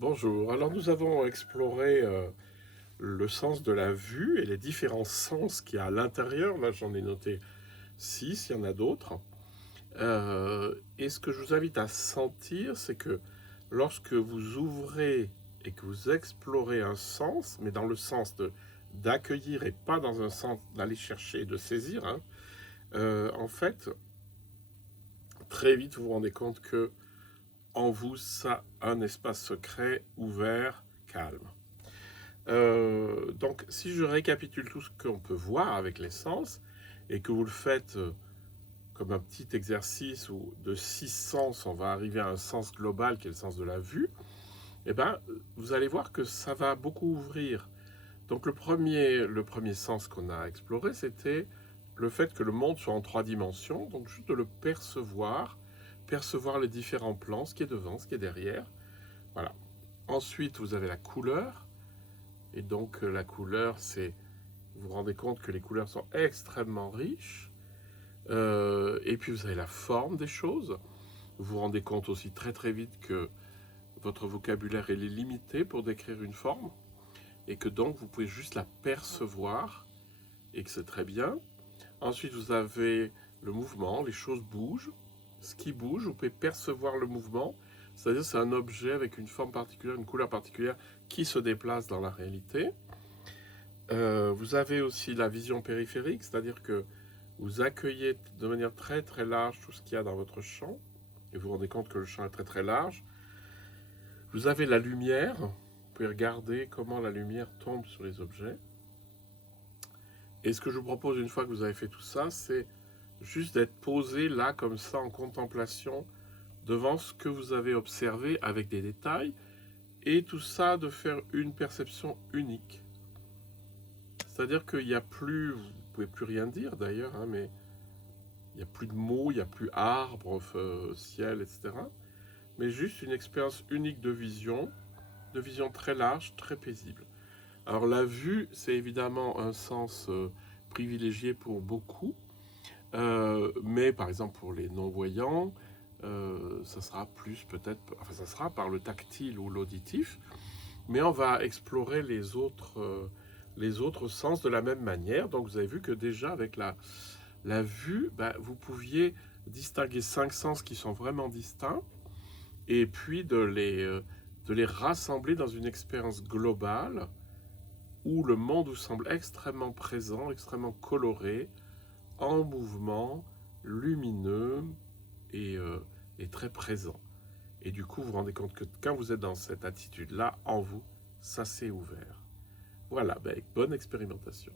Bonjour, alors nous avons exploré le sens de la vue et les différents sens qu'il y a à l'intérieur. Là j'en ai noté 6, il y en a d'autres. Et ce que je vous invite à sentir, c'est que lorsque vous ouvrez et que vous explorez un sens, mais dans le sens d'accueillir et pas dans un sens d'aller chercher et de saisir, hein, en fait, très vite vous vous rendez compte que en vous, ça a un espace secret, ouvert, calme. Donc, si je récapitule tout ce qu'on peut voir avec les sens, et que vous le faites comme un petit exercice où de 6 sens, on va arriver à un sens global qui est le sens de la vue, eh ben, vous allez voir que ça va beaucoup ouvrir. Donc, le premier sens qu'on a exploré, c'était le fait que le monde soit en 3 dimensions, donc juste de le percevoir, percevoir les différents plans, ce qui est devant, ce qui est derrière. Voilà. Ensuite, vous avez la couleur. Et donc, la couleur, c'est... Vous vous rendez compte que les couleurs sont extrêmement riches. Et puis, vous avez la forme des choses. Vous vous rendez compte aussi très très vite que votre vocabulaire est limité pour décrire une forme. Et que donc, vous pouvez juste la percevoir. Et que c'est très bien. Ensuite, vous avez le mouvement. Les choses bougent. Ce qui bouge, vous pouvez percevoir le mouvement. C'est-à-dire c'est un objet avec une forme particulière, une couleur particulière qui se déplace dans la réalité. Vous avez aussi la vision périphérique, c'est-à-dire que vous accueillez de manière très très large tout ce qu'il y a dans votre champ, et vous vous rendez compte que le champ est très très large. Vous avez la lumière, vous pouvez regarder comment la lumière tombe sur les objets. Et ce que je vous propose une fois que vous avez fait tout ça, c'est juste d'être posé là comme ça en contemplation devant ce que vous avez observé avec des détails, et tout ça de faire une perception unique. C'est-à-dire qu'il n'y a plus, vous ne pouvez plus rien dire d'ailleurs, hein, mais il n'y a plus de mots, il n'y a plus arbre, ciel, etc. Mais juste une expérience unique de vision très large, très paisible. Alors la vue, c'est évidemment un sens privilégié pour beaucoup, mais par exemple pour les non-voyants, ça sera plus peut-être, enfin ça sera par le tactile ou l'auditif, mais on va explorer les autres sens de la même manière. Donc vous avez vu que déjà avec la vue, ben, vous pouviez distinguer 5 sens qui sont vraiment distincts, et puis de les rassembler dans une expérience globale où le monde vous semble extrêmement présent, extrêmement coloré, en mouvement, lumineux et, euh, et très présent. Et du coup, vous vous rendez compte que quand vous êtes dans cette attitude-là, en vous, ça s'est ouvert. Voilà, ben, bonne expérimentation.